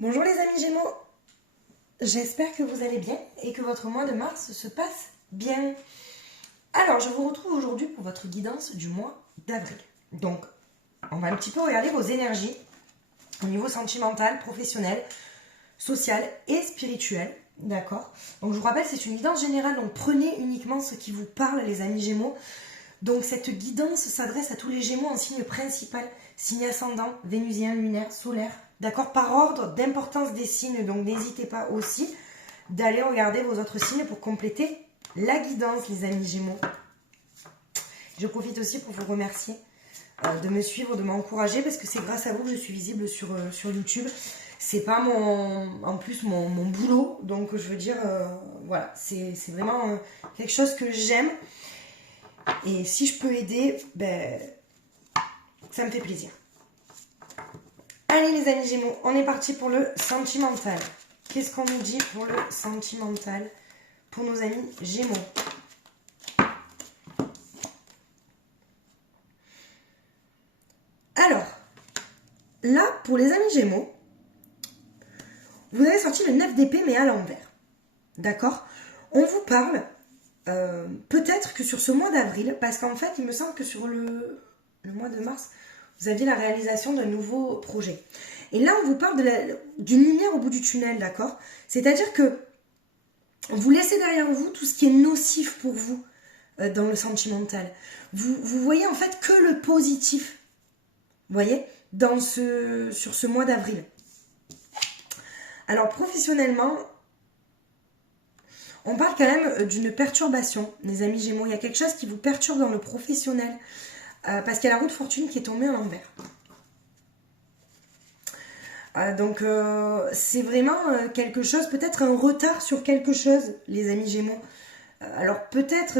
Bonjour les amis Gémeaux, j'espère que vous allez bien et que votre mois de mars se passe bien. Alors, je vous retrouve aujourd'hui pour votre guidance du mois d'avril. Donc, on va un petit peu regarder vos énergies au niveau sentimental, professionnel, social et spirituel. D'accord? Donc, je vous rappelle, c'est une guidance générale, donc prenez uniquement ce qui vous parle les amis Gémeaux. Donc, cette guidance s'adresse à tous les Gémeaux en signe principal, signe ascendant, vénusien, lunaire, solaire. D'accord, par ordre d'importance des signes, donc n'hésitez pas aussi d'aller regarder vos autres signes pour compléter la guidance, les amis Gémeaux. Je profite aussi pour vous remercier de me suivre, de m'encourager, parce que c'est grâce à vous que je suis visible sur YouTube. C'est pas en plus mon boulot, donc je veux dire, voilà, c'est vraiment quelque chose que j'aime. Et si je peux aider, ben, ça me fait plaisir. Allez les amis Gémeaux, on est parti pour le sentimental. Qu'est-ce qu'on nous dit pour le sentimental pour nos amis Gémeaux? Alors, là, pour les amis Gémeaux, vous avez sorti le 9 d'épée mais à l'envers. D'accord? On vous parle peut-être que sur ce mois d'avril, parce qu'en fait, il me semble que sur le mois de mars, vous aviez la réalisation d'un nouveau projet. Et là, on vous parle d'une lumière au bout du tunnel, d'accord? C'est-à-dire que vous laissez derrière vous tout ce qui est nocif pour vous dans le sentimental. Vous voyez en fait que le positif, vous voyez, sur ce mois d'avril. Alors, professionnellement, on parle quand même d'une perturbation, les amis Gémeaux. Il y a quelque chose qui vous perturbe dans le professionnel. Parce qu'il y a la roue de fortune qui est tombée à l'envers. Donc c'est vraiment quelque chose, peut-être un retard sur quelque chose, les amis Gémeaux. Alors peut-être,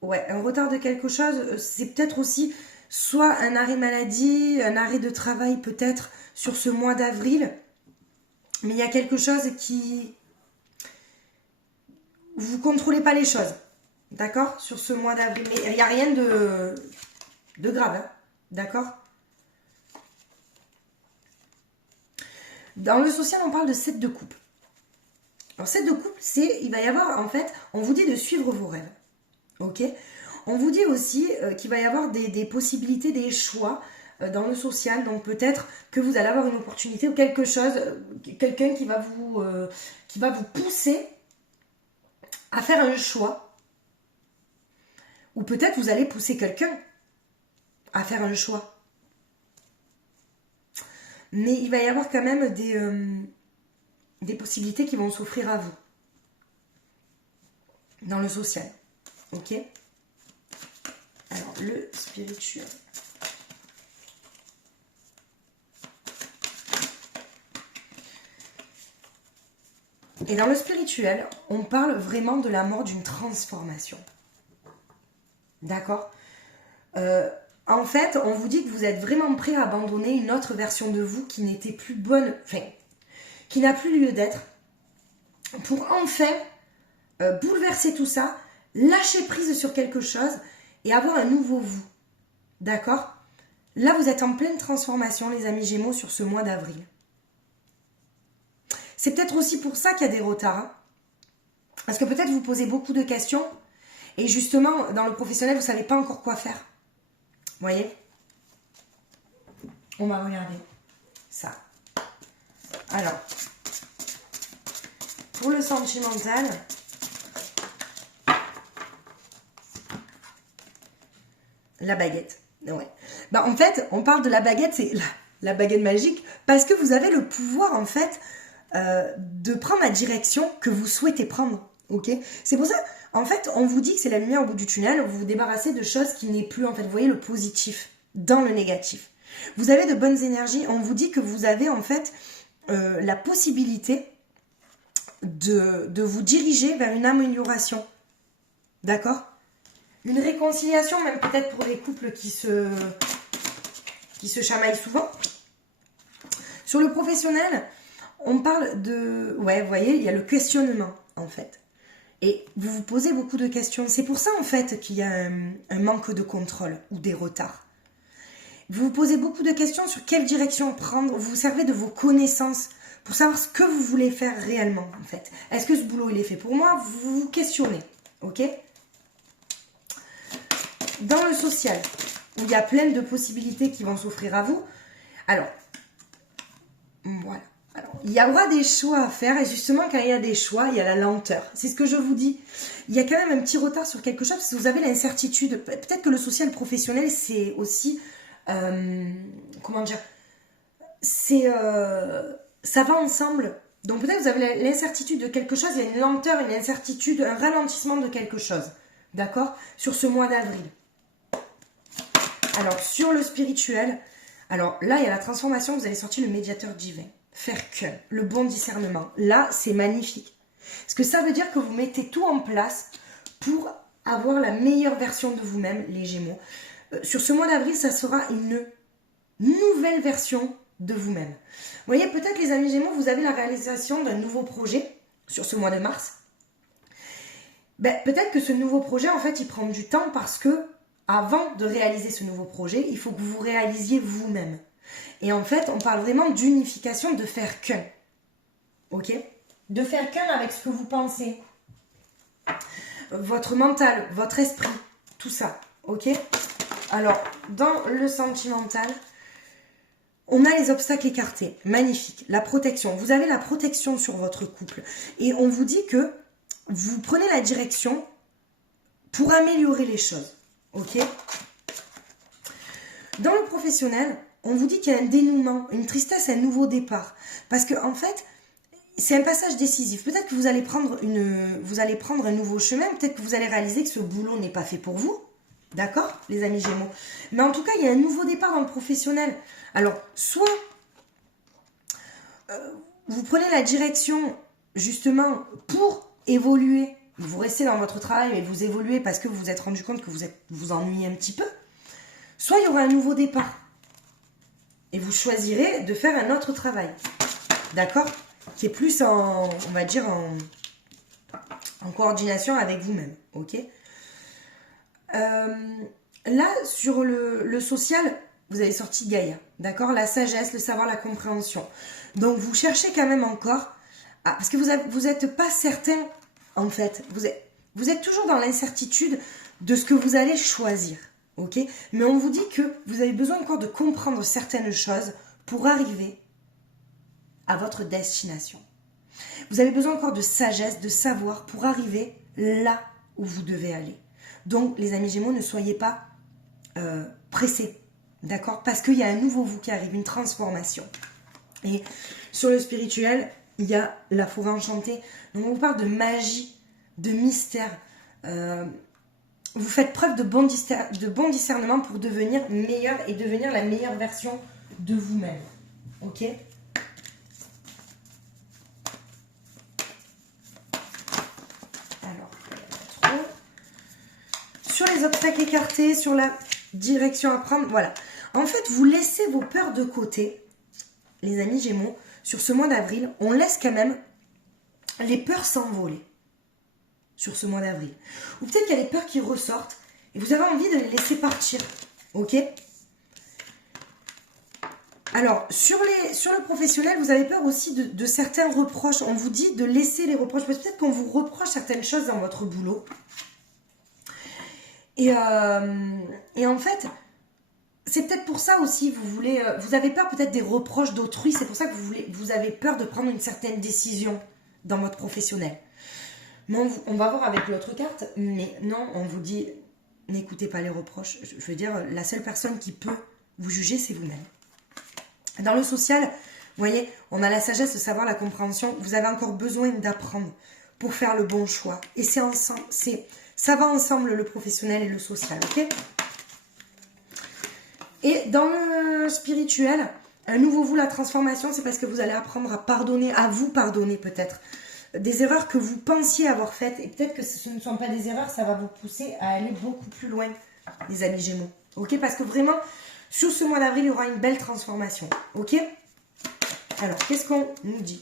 ouais, un retard de quelque chose, c'est peut-être aussi soit un arrêt maladie, un arrêt de travail peut-être sur ce mois d'avril. Mais il y a quelque chose qui... Vous ne contrôlez pas les choses, d'accord, sur ce mois d'avril. Mais il n'y a rien de grave, hein, d'accord? Dans le social, on parle de 7 de coupe. Alors, 7 de coupe, il va y avoir, en fait, on vous dit de suivre vos rêves. Ok? On vous dit aussi qu'il va y avoir des possibilités, des choix dans le social. Donc, peut-être que vous allez avoir une opportunité ou quelque chose, quelqu'un qui va vous pousser à faire un choix. Ou peut-être vous allez pousser quelqu'un à faire un choix. Mais il va y avoir quand même des possibilités qui vont s'offrir à vous. Dans le social. Ok? Alors, le spirituel. Et dans le spirituel, on parle vraiment de la mort d'une transformation. D'accord? En fait, on vous dit que vous êtes vraiment prêt à abandonner une autre version de vous qui n'était plus bonne, enfin, qui n'a plus lieu d'être, pour enfin bouleverser tout ça, lâcher prise sur quelque chose et avoir un nouveau vous. D'accord? Là, vous êtes en pleine transformation, les amis Gémeaux, sur ce mois d'avril. C'est peut-être aussi pour ça qu'il y a des retards. Hein, parce que peut-être vous posez beaucoup de questions et justement, dans le professionnel, vous ne savez pas encore quoi faire. Vous voyez? On va regarder ça. Alors, pour le sentimental, la baguette. Ouais. Bah, en fait, on parle de la baguette, c'est la baguette magique, parce que vous avez le pouvoir, en fait, de prendre la direction que vous souhaitez prendre. Ok? C'est pour ça, en fait, on vous dit que c'est la lumière au bout du tunnel, vous vous débarrassez de choses qui n'est plus, en fait, vous voyez le positif dans le négatif. Vous avez de bonnes énergies, on vous dit que vous avez, en fait, la possibilité de vous diriger vers une amélioration. D'accord? Une réconciliation, même peut-être pour les couples qui se chamaillent souvent. Sur le professionnel, on parle de... Ouais, vous voyez, il y a le questionnement, en fait. Et vous vous posez beaucoup de questions. C'est pour ça, en fait, qu'il y a un manque de contrôle ou des retards. Vous vous posez beaucoup de questions sur quelle direction prendre. Vous vous servez de vos connaissances pour savoir ce que vous voulez faire réellement, en fait. Est-ce que ce boulot, il est fait pour moi? Vous vous questionnez, ok? Dans le social, il y a plein de possibilités qui vont s'offrir à vous. Alors, voilà. Alors, il y aura des choix à faire et justement quand il y a des choix, il y a la lenteur. C'est ce que je vous dis. Il y a quand même un petit retard sur quelque chose parce que vous avez l'incertitude. Peut-être que le social professionnel, c'est aussi... comment dire? C'est... ça va ensemble. Donc peut-être que vous avez l'incertitude de quelque chose, il y a une lenteur, une incertitude, un ralentissement de quelque chose. D'accord? Sur ce mois d'avril. Alors, sur le spirituel, alors là, il y a la transformation, vous avez sorti le médiateur divin. Faire que, le bon discernement. Là, c'est magnifique. Parce que ça veut dire que vous mettez tout en place pour avoir la meilleure version de vous-même, les Gémeaux. Sur ce mois d'avril, ça sera une nouvelle version de vous-même. Vous voyez, peut-être les amis Gémeaux, vous avez la réalisation d'un nouveau projet sur ce mois de mars. Ben, peut-être que ce nouveau projet, en fait, il prend du temps parce que avant de réaliser ce nouveau projet, il faut que vous réalisiez vous-même. Et en fait, on parle vraiment d'unification, de faire qu'un. Ok? De faire qu'un avec ce que vous pensez. Votre mental, votre esprit, tout ça. Ok? Alors, dans le sentimental, on a les obstacles écartés. Magnifique. La protection. Vous avez la protection sur votre couple. Et on vous dit que vous prenez la direction pour améliorer les choses. Ok? Dans le professionnel, on vous dit qu'il y a un dénouement, une tristesse, un nouveau départ. Parce que en fait, c'est un passage décisif. Peut-être que vous allez prendre un nouveau chemin. Peut-être que vous allez réaliser que ce boulot n'est pas fait pour vous. D'accord, les amis Gémeaux? Mais en tout cas, il y a un nouveau départ dans le professionnel. Alors, soit vous prenez la direction justement pour évoluer. Vous restez dans votre travail, mais vous évoluez parce que vous vous êtes rendu compte que vous ennuyez un petit peu. Soit il y aura un nouveau départ. Et vous choisirez de faire un autre travail. D'accord? Qui est plus on va dire, en coordination avec vous-même. Ok? Là, sur le social, vous avez sorti Gaïa. D'accord? La sagesse, le savoir, la compréhension. Donc, vous cherchez quand même encore... parce que vous n'êtes pas certain, en fait. Vous êtes toujours dans l'incertitude de ce que vous allez choisir. Ok? Mais on vous dit que vous avez besoin encore de comprendre certaines choses pour arriver à votre destination. Vous avez besoin encore de sagesse, de savoir pour arriver là où vous devez aller. Donc, les amis Gémeaux, ne soyez pas pressés, d'accord? Parce qu'il y a un nouveau vous qui arrive, une transformation. Et sur le spirituel, il y a la forêt enchantée. Donc, on vous parle de magie, de mystère. Vous faites preuve de bon discernement pour devenir meilleur et devenir la meilleure version de vous-même. Ok? Alors, sur les obstacles écartés, sur la direction à prendre, voilà. En fait, vous laissez vos peurs de côté, les amis Gémeaux. Sur ce mois d'avril, on laisse quand même les peurs s'envoler. Sur ce mois d'avril. Ou peut-être qu'il y a des peurs qui ressortent et vous avez envie de les laisser partir. Ok? Alors, sur le professionnel, vous avez peur aussi de certains reproches. On vous dit de laisser les reproches. Peut-être qu'on vous reproche certaines choses dans votre boulot. Et en fait, c'est peut-être pour ça aussi, vous avez peur peut-être des reproches d'autrui. C'est pour ça que vous avez peur de prendre une certaine décision dans votre professionnel. Mais on va voir avec l'autre carte, mais non, on vous dit, n'écoutez pas les reproches. Je veux dire, la seule personne qui peut vous juger, c'est vous-même. Dans le social, vous voyez, on a la sagesse, le savoir, la compréhension. Vous avez encore besoin d'apprendre pour faire le bon choix. Et c'est ensemble, ça va ensemble, le professionnel et le social, ok? Et dans le spirituel, un nouveau vous, la transformation, c'est parce que vous allez apprendre à pardonner, à vous pardonner peut-être. Des erreurs que vous pensiez avoir faites, et peut-être que ce ne sont pas des erreurs, ça va vous pousser à aller beaucoup plus loin, les amis Gémeaux. Ok? Parce que vraiment, sur ce mois d'avril, il y aura une belle transformation. Ok? Alors, qu'est-ce qu'on nous dit?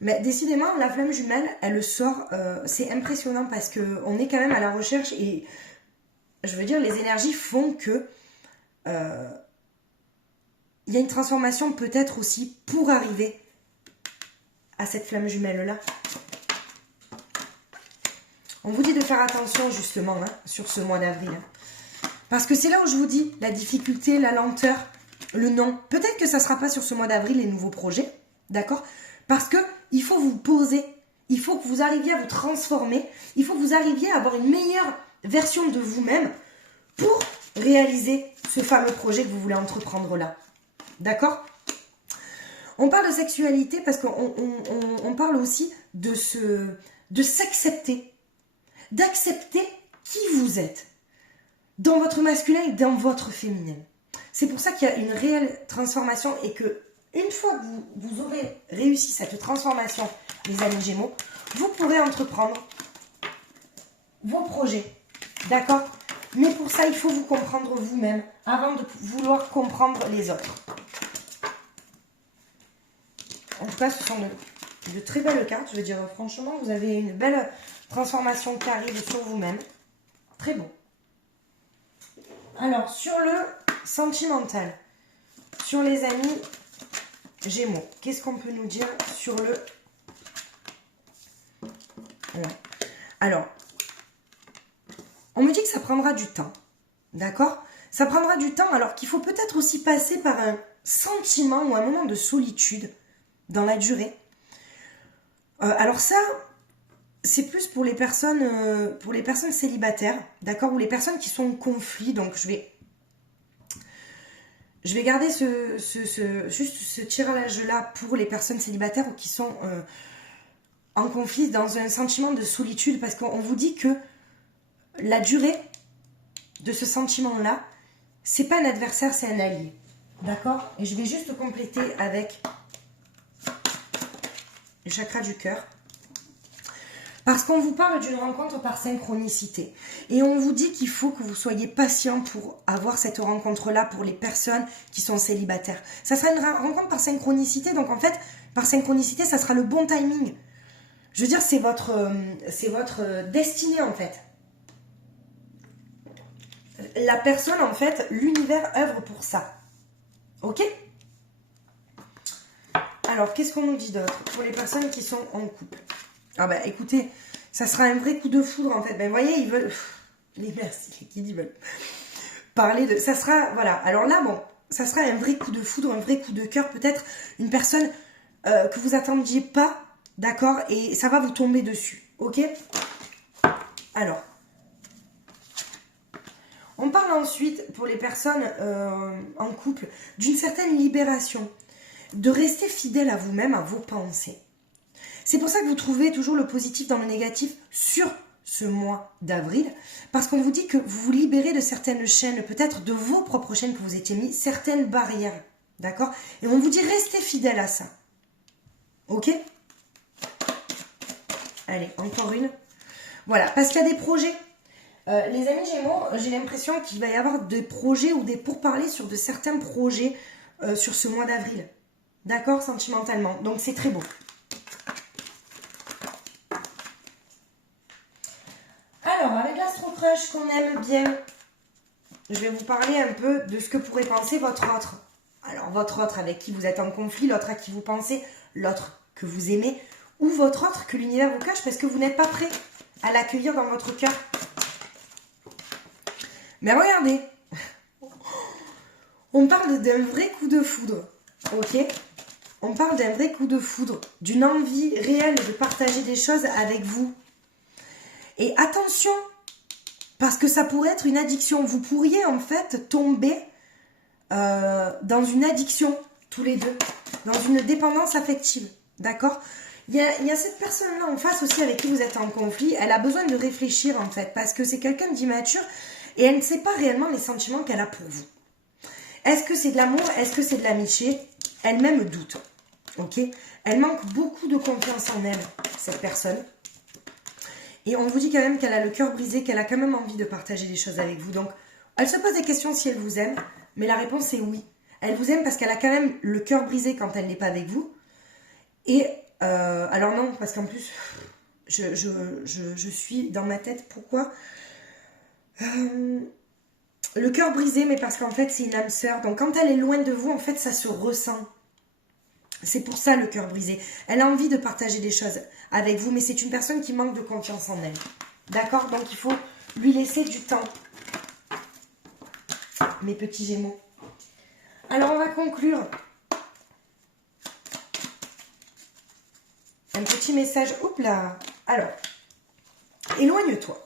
Mais décidément, la flamme jumelle, elle sort, c'est impressionnant parce qu'on est quand même à la recherche et je veux dire, les énergies font que il y a une transformation peut-être aussi pour arriver à cette flamme jumelle-là. On vous dit de faire attention justement sur ce mois d'avril. Parce que c'est là où je vous dis la difficulté, la lenteur, le non. Peut-être que ça ne sera pas sur ce mois d'avril les nouveaux projets, d'accord? Parce que il faut vous poser, il faut que vous arriviez à vous transformer, il faut que vous arriviez à avoir une meilleure version de vous-même pour réaliser ce fameux projet que vous voulez entreprendre là. D'accord? On parle de sexualité parce qu'on parle aussi de s'accepter. D'accepter qui vous êtes. Dans votre masculin et dans votre féminin. C'est pour ça qu'il y a une réelle transformation et que une fois que vous aurez réussi cette transformation, les amis Gémeaux, vous pourrez entreprendre vos projets. D'accord? Mais pour ça, il faut vous comprendre vous-même avant de vouloir comprendre les autres. En tout cas, ce sont de très belles cartes. Je veux dire, franchement, vous avez une belle transformation qui arrive sur vous-même. Très bon. Alors, sur le sentimental, sur les amis Gémeaux, qu'est-ce qu'on peut nous dire sur le... Ouais. Alors, on me dit que ça prendra du temps, d'accord? Ça prendra du temps, alors qu'il faut peut-être aussi passer par un sentiment ou un moment de solitude dans la durée. Alors ça, c'est plus pour les personnes célibataires, d'accord? Ou les personnes qui sont en conflit, donc je vais garder juste ce tirage-là pour les personnes célibataires ou qui sont en conflit dans un sentiment de solitude, parce qu'on vous dit que la durée de ce sentiment-là, c'est pas un adversaire, c'est un allié. D'accord? Et je vais juste compléter avec le chakra du cœur. Parce qu'on vous parle d'une rencontre par synchronicité. Et on vous dit qu'il faut que vous soyez patient pour avoir cette rencontre-là pour les personnes qui sont célibataires. Ça sera une rencontre par synchronicité. Donc en fait, par synchronicité, ça sera le bon timing. Je veux dire, c'est votre destinée en fait. La personne, en fait, l'univers œuvre pour ça. Ok? Alors, qu'est-ce qu'on nous dit d'autre pour les personnes qui sont en couple? Ah bah écoutez, ça sera un vrai coup de foudre en fait. Ben vous voyez, ils veulent... Merci, les kids, ils veulent parler de... Ça sera, voilà. Alors là, bon, ça sera un vrai coup de foudre, un vrai coup de cœur. Peut-être une personne que vous attendiez pas, d'accord? Et ça va vous tomber dessus, ok? Alors... On parle ensuite, pour les personnes en couple, d'une certaine libération, de rester fidèle à vous-même, à vos pensées. C'est pour ça que vous trouvez toujours le positif dans le négatif sur ce mois d'avril, parce qu'on vous dit que vous vous libérez de certaines chaînes, peut-être de vos propres chaînes que vous étiez mis, certaines barrières, d'accord? Et on vous dit restez fidèle à ça, ok? Allez, encore une. Voilà, parce qu'il y a des projets. Les amis Gémeaux, j'ai l'impression qu'il va y avoir des projets ou des pourparlers sur de certains projets sur ce mois d'avril. D'accord, sentimentalement. Donc c'est très beau. Alors, avec l'Astro Crush qu'on aime bien, je vais vous parler un peu de ce que pourrait penser votre autre. Alors, votre autre avec qui vous êtes en conflit, l'autre à qui vous pensez, l'autre que vous aimez, ou votre autre que l'univers vous cache parce que vous n'êtes pas prêt à l'accueillir dans votre cœur. Mais regardez, on parle d'un vrai coup de foudre, ok? On parle d'un vrai coup de foudre, d'une envie réelle de partager des choses avec vous. Et attention, parce que ça pourrait être une addiction. Vous pourriez en fait tomber dans une addiction, tous les deux, dans une dépendance affective, d'accord? Il y a cette personne-là en face aussi avec qui vous êtes en conflit, elle a besoin de réfléchir en fait, parce que c'est quelqu'un d'immature et elle ne sait pas réellement les sentiments qu'elle a pour vous. Est-ce que c'est de l'amour? Est-ce que c'est de l'amitié? Elle-même doute, ok? Elle manque beaucoup de confiance en elle, cette personne. Et on vous dit quand même qu'elle a le cœur brisé, qu'elle a quand même envie de partager des choses avec vous. Donc, elle se pose des questions si elle vous aime, mais la réponse est oui. Elle vous aime parce qu'elle a quand même le cœur brisé quand elle n'est pas avec vous. Et, alors non, parce qu'en plus, je suis dans ma tête, pourquoi le cœur brisé, mais parce qu'en fait, c'est une âme sœur. Donc, quand elle est loin de vous, en fait, ça se ressent. C'est pour ça le cœur brisé. Elle a envie de partager des choses avec vous, mais c'est une personne qui manque de confiance en elle. D'accord? Donc, il faut lui laisser du temps. Mes petits Gémeaux. Alors, on va conclure. Un petit message. Oups là. Alors, éloigne-toi.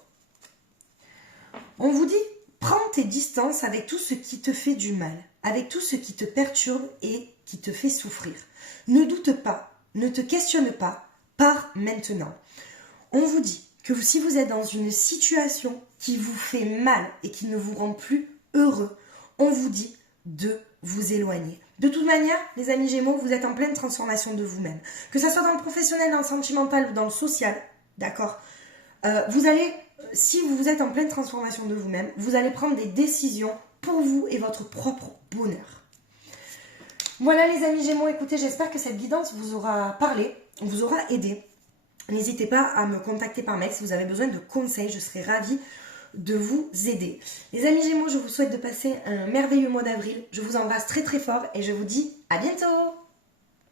On vous dit, prends tes distances avec tout ce qui te fait du mal, avec tout ce qui te perturbe et qui te fait souffrir. Ne doute pas, ne te questionne pas, pars maintenant. On vous dit que si vous êtes dans une situation qui vous fait mal et qui ne vous rend plus heureux, on vous dit de vous éloigner. De toute manière, les amis Gémeaux, vous êtes en pleine transformation de vous-même. Que ça soit dans le professionnel, dans le sentimental ou dans le social, d'accord, vous allez, si vous êtes en pleine transformation de vous-même, vous allez prendre des décisions pour vous et votre propre bonheur. Voilà les amis Gémeaux, écoutez, j'espère que cette guidance vous aura parlé, vous aura aidé. N'hésitez pas à me contacter par mail si vous avez besoin de conseils, je serai ravie de vous aider. Les amis Gémeaux, je vous souhaite de passer un merveilleux mois d'avril. Je vous embrasse très très fort et je vous dis à bientôt.